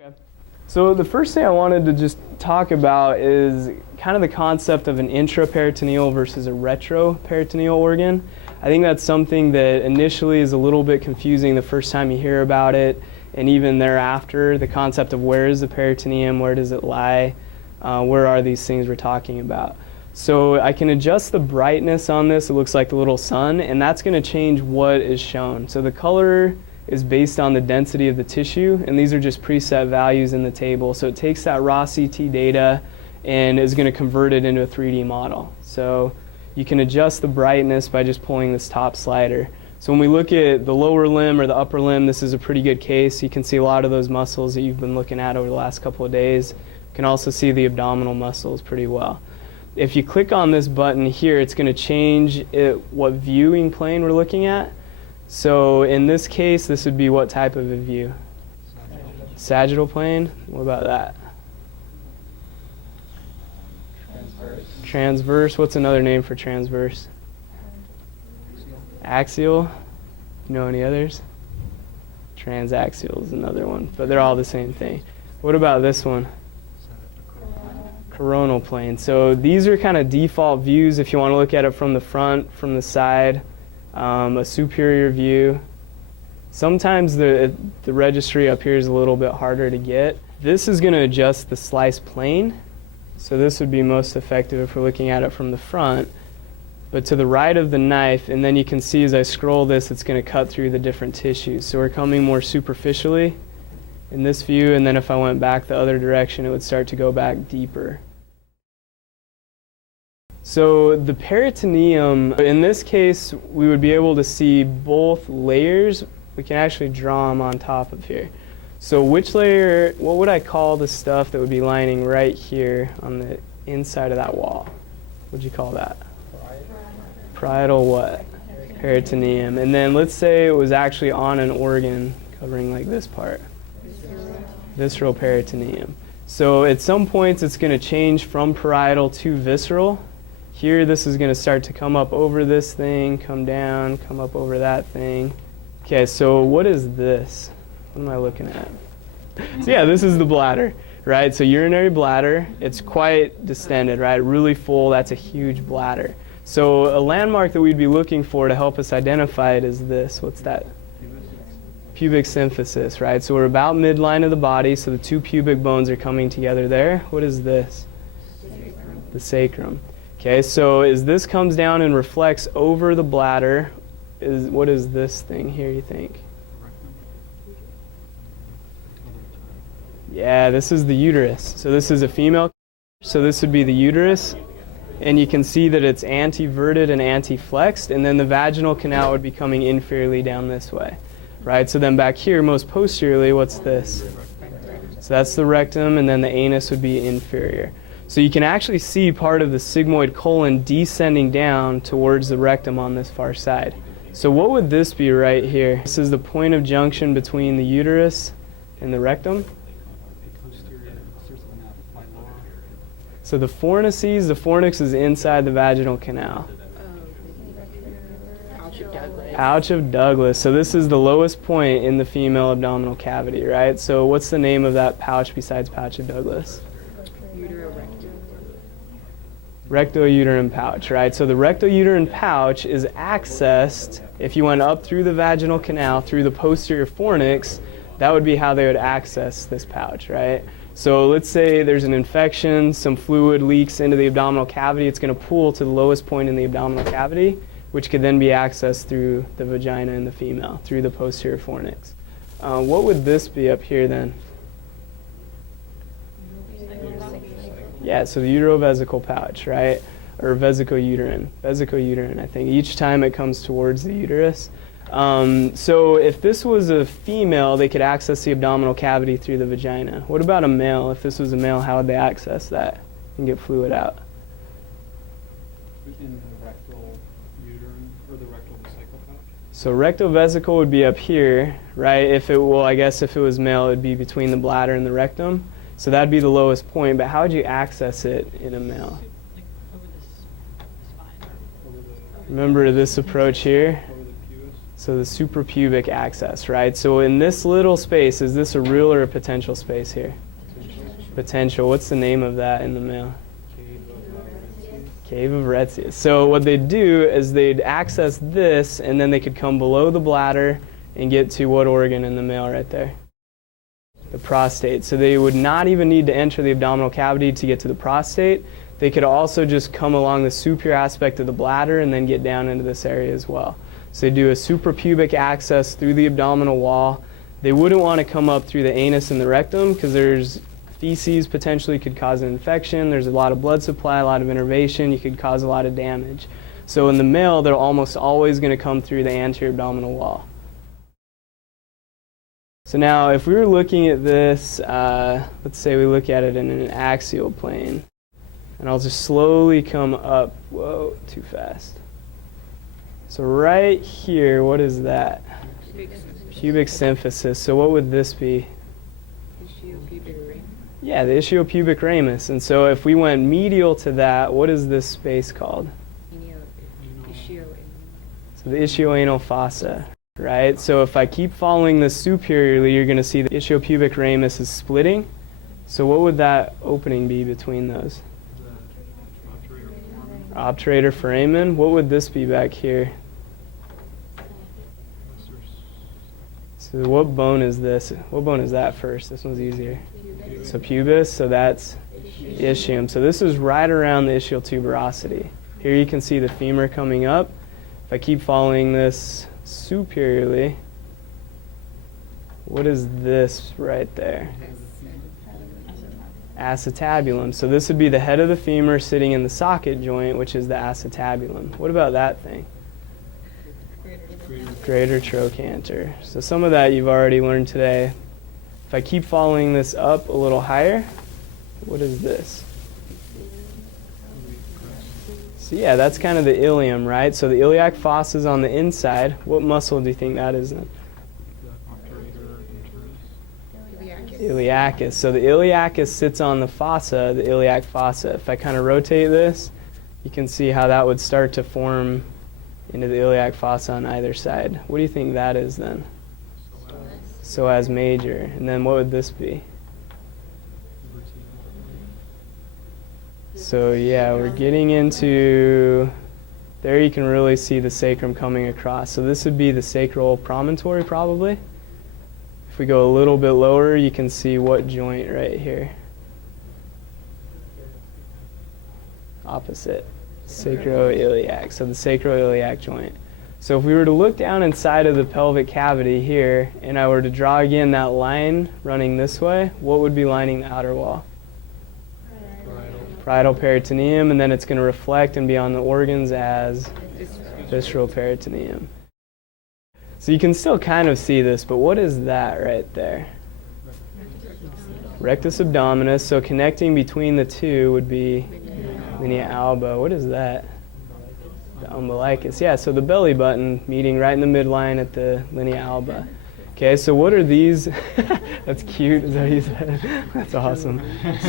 Okay. So the first thing I wanted to just talk about is kind of the concept of an intraperitoneal versus a retroperitoneal organ. I think that's something that initially is a little bit confusing the first time you hear about it, and even thereafter, the concept of where is the peritoneum, where does it lie, where are these things we're talking about. So I can adjust the brightness on this. It looks like the little sun, and that's going to change what is shown. So the color is based on the density of the tissue, and these are just preset values in the table. So it takes that raw CT data and is going to convert it into a 3D model. So you can adjust the brightness by just pulling this top slider. So when we look at the lower limb or the upper limb, this is a pretty good case. You can see a lot of those muscles that you've been looking at over the last couple of days. You can also see the abdominal muscles pretty well. If you click on this button here, it's going to change what viewing plane we're looking at. So in this case, this would be what type of a view? Sagittal plane. What about that? Transverse. What's another name for transverse? Axial. You know any others? Transaxial is another one, but they're all the same thing. What about this one? Coronal plane. So these are kind of default views if you want to look at it from the front, from the side, a superior view. Sometimes the registry up here is a little bit harder to get. This is going to adjust the slice plane. So this would be most effective if we're looking at it from the front. But to the right of the knife, and then you can see as I scroll this, it's going to cut through the different tissues. So we're coming more superficially in this view, and then if I went back the other direction, it would start to go back deeper. So the peritoneum, in this case, we would be able to see both layers. We can actually draw them on top of here. So which layer, what would I call the stuff that would be lining right here on the inside of that wall? What would you call that? Parietal what? Peritoneum. And then let's say it was actually on an organ covering like this part. Visceral peritoneum. So at some points it's going to change from parietal to visceral. Here this is going to start to come up over this thing, come down, come up over that thing. Okay, so what is this? What am I looking at? So yeah, this is the bladder, right? So urinary bladder, it's quite distended, right? Really full, that's a huge bladder. So a landmark that we'd be looking for to help us identify it is this. What's that? Pubic symphysis, right? So we're about midline of the body, so the two pubic bones are coming together there. What is this? Sacrum. The sacrum. Okay, so as this comes down and reflects over the bladder, what is this thing here, you think? Yeah, this is the uterus. So this is a female, so this would be the uterus. And you can see that it's anteverted and anteflexed, and then the vaginal canal would be coming inferiorly down this way. Right, so then back here, most posteriorly, what's this? So that's the rectum, and then the anus would be inferior. So you can actually see part of the sigmoid colon descending down towards the rectum on this far side. So what would this be right here? This is the point of junction between the uterus and the rectum. So the fornix is inside the vaginal canal. Pouch of Douglas. So this is the lowest point in the female abdominal cavity, right? So what's the name of that pouch besides pouch of Douglas? Rectouterine pouch, right? So the rectouterine pouch is accessed, if you went up through the vaginal canal, through the posterior fornix, that would be how they would access this pouch, right? So let's say there's an infection, some fluid leaks into the abdominal cavity, it's going to pool to the lowest point in the abdominal cavity, which could then be accessed through the vagina in the female, through the posterior fornix. What would this be up here then? Yeah, so the uterovesical pouch, right? Or vesicouterine. Vesicouterine, I think. Each time it comes towards the uterus. So if this was a female, they could access the abdominal cavity through the vagina. What about a male? If this was a male, how would they access that and get fluid out? In the rectal uterine or the rectal vesical pouch? So rectal vesicle would be up here, right? I guess if it was male, it would be between the bladder and the rectum. So that'd be the lowest point, but how would you access it in a male? Like over the spine. Remember this approach here? Over the pubis? So the suprapubic access, right? So in this little space, is this a real or a potential space here? Potential. What's the name of that in the male? Cave of Retzius. So what they'd do is they'd access this, and then they could come below the bladder and get to what organ in the male right there? The prostate. So they would not even need to enter the abdominal cavity to get to the prostate. They could also just come along the superior aspect of the bladder and then get down into this area as well. So they do a suprapubic access through the abdominal wall. They wouldn't want to come up through the anus and the rectum because there's feces potentially could cause an infection. There's a lot of blood supply, a lot of innervation. You could cause a lot of damage. So in the male, they're almost always going to come through the anterior abdominal wall. So now if we were looking at this, let's say we look at it in an axial plane. And I'll just slowly come up. Whoa, too fast. So right here, what is that? Pubic symphysis. So what would this be? Ischiopubic ramus. Yeah, the ischiopubic ramus. And so if we went medial to that, what is this space called? So the ischioanal fossa, right? So if I keep following this superiorly, you're going to see the ischiopubic ramus is splitting. So what would that opening be between those? Obturator foramen. What would this be back here? So what bone is this? What bone is that first? This one's easier. So pubis, so that's ischium. So this is right around the ischial tuberosity. Here you can see the femur coming up. If I keep following this superiorly, what is this right there? Acetabulum. So this would be the head of the femur sitting in the socket joint, which is the acetabulum. What about that thing? Greater trochanter. So some of that you've already learned today. If I keep following this up a little higher, what is this? So yeah, that's kind of the ilium, right? So the iliac fossa is on the inside. What muscle do you think that is then? Iliacus. So the iliacus sits on the fossa, the iliac fossa. If I kind of rotate this, you can see how that would start to form into the iliac fossa on either side. What do you think that is then? Psoas major. And then what would this be? So yeah, we're getting into, there you can really see the sacrum coming across. So this would be the sacral promontory probably. If we go a little bit lower, you can see what joint right here. Opposite. Sacroiliac. So the sacroiliac joint. So if we were to look down inside of the pelvic cavity here, and I were to draw again that line running this way, what would be lining the outer wall? Parietal peritoneum, and then it's going to reflect and be on the organs as visceral peritoneum. So you can still kind of see this, but what is that right there? Rectus abdominis. So connecting between the two would be linea alba. What is that? The umbilicus. Yeah, so the belly button meeting right in the midline at the linea alba. Okay, so what are these? That's cute, is that what you said? That's awesome.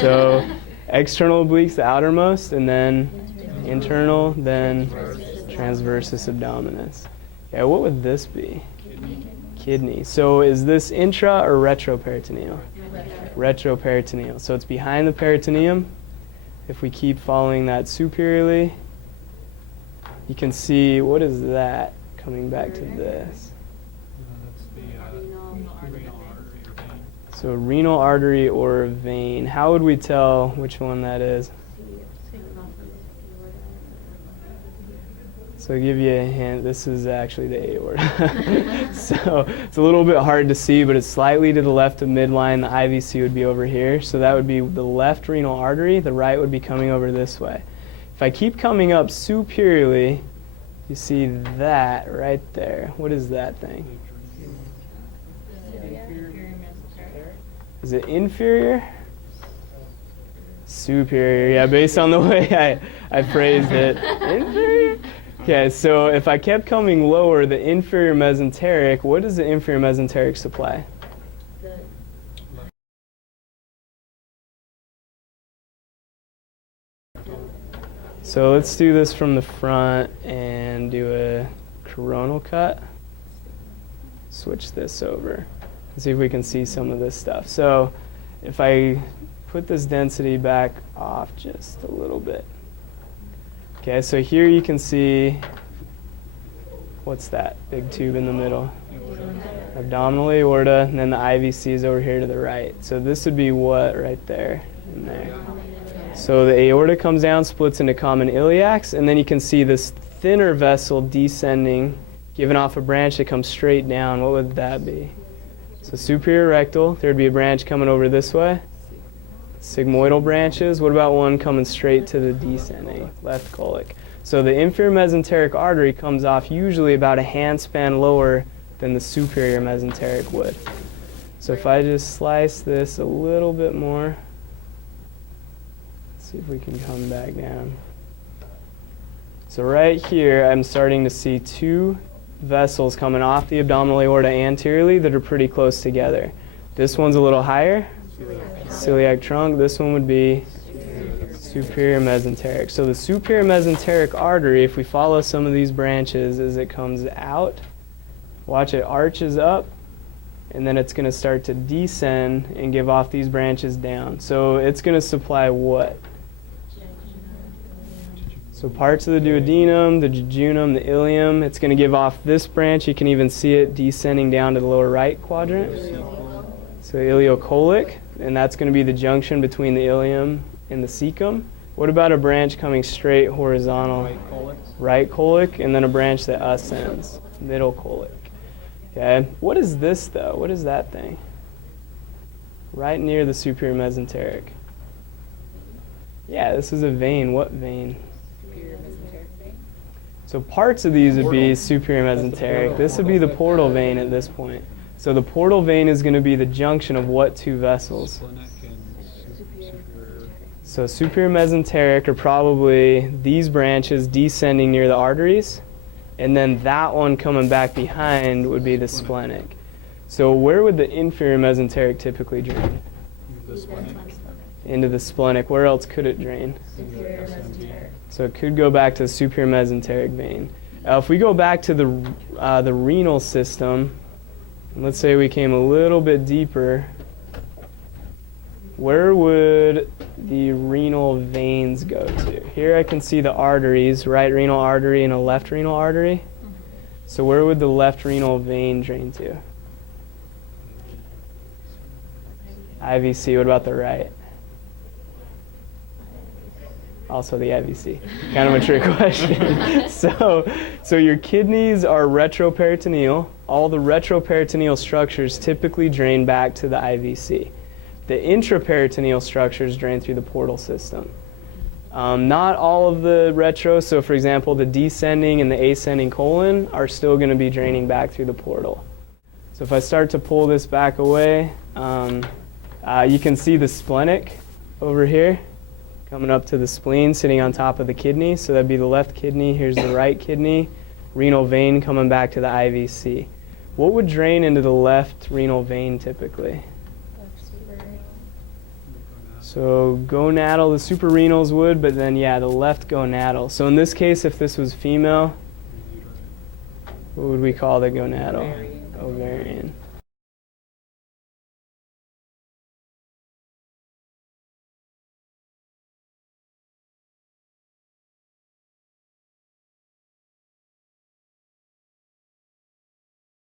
So external obliques, the outermost, and then internal, then transversus abdominis. Yeah, what would this be? Kidney. So is this intra or retroperitoneal? Retroperitoneal. So it's behind the peritoneum. If we keep following that superiorly, you can see, what is that coming back to this? So renal artery or vein. How would we tell which one that is? So I'll give you a hint. This is actually the aorta. So it's a little bit hard to see, but it's slightly to the left of midline. The IVC would be over here. So that would be the left renal artery. The right would be coming over this way. If I keep coming up superiorly, you see that right there. What is that thing? Is it inferior? Superior. Yeah, based on the way I phrased it. Inferior? Okay, so if I kept coming lower, the inferior mesenteric, what does the inferior mesenteric supply? So let's do this from the front and do a coronal cut. switch this over and see if we can see some of this stuff. So if I put this density back off just a little bit. Okay, so here you can see, what's that big tube in the middle? Abdominal aorta, and then the IVC is over here to the right. So this would be what right there and there. So the aorta comes down, splits into common iliacs, and then you can see this thinner vessel descending, giving off a branch that comes straight down. What would that be? So superior rectal, there'd be a branch coming over this way. Sigmoidal branches. What about one coming straight to the descending, left colic? So the inferior mesenteric artery comes off usually about a handspan lower than the superior mesenteric would. So if I just slice this a little bit more, let's see if we can come back down. So right here, I'm starting to see two vessels coming off the abdominal aorta anteriorly that are pretty close together. This one's a little higher, celiac trunk. This one would be superior mesenteric. So the superior mesenteric artery, if we follow some of these branches as it comes out, watch it arches up, and then it's going to start to descend and give off these branches down. So it's going to supply what? So parts of the duodenum, the jejunum, the ileum. It's going to give off this branch. You can even see it descending down to the lower right quadrant. So ileocolic, and that's going to be the junction between the ileum and the cecum. What about a branch coming straight horizontal? Right colic, and then a branch that ascends, middle colic. Okay, what is this though? What is that thing? Right near the superior mesenteric. Yeah, this is a vein. What vein? Superior mesenteric vein. So parts of these would be superior mesenteric. This would be the portal vein at this point. So the portal vein is going to be the junction of what two vessels? So superior mesenteric are probably these branches descending near the arteries, and then that one coming back behind would be the splenic. So where would the inferior mesenteric typically drain? Into the splenic. Where else could it drain? Superior mesenteric. So it could go back to the superior mesenteric vein. If we go back to the renal system, let's say we came a little bit deeper, where would the renal veins go to? Here I can see the arteries, right renal artery and a left renal artery. So where would the left renal vein drain to? IVC. What about the right? Also the IVC. Kind of a trick question. So your kidneys are retroperitoneal. All the retroperitoneal structures typically drain back to the IVC. The intraperitoneal structures drain through the portal system. Not all of the retro, so for example, the descending and the ascending colon are still going to be draining back through the portal. So if I start to pull this back away, you can see the splenic over here coming up to the spleen, sitting on top of the kidney. So that'd be the left kidney, here's the right kidney, renal vein coming back to the IVC. What would drain into the left renal vein typically? So gonadal, the suprarenals would, but then yeah, the left gonadal. So in this case, if this was female, what would we call the gonadal? Ovarian. Ovarian.